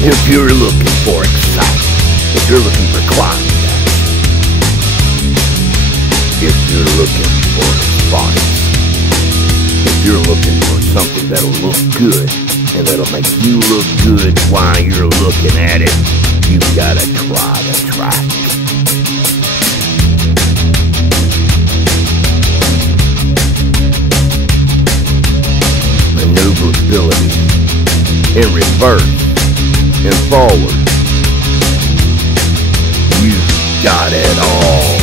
If you're looking for excitement, if you're looking for climax, if you're looking for response, if you're looking for something that'll look good and that'll make you look good while you're looking at it, you gotta try the track. Maneuverability in reverse and forward. You got it all.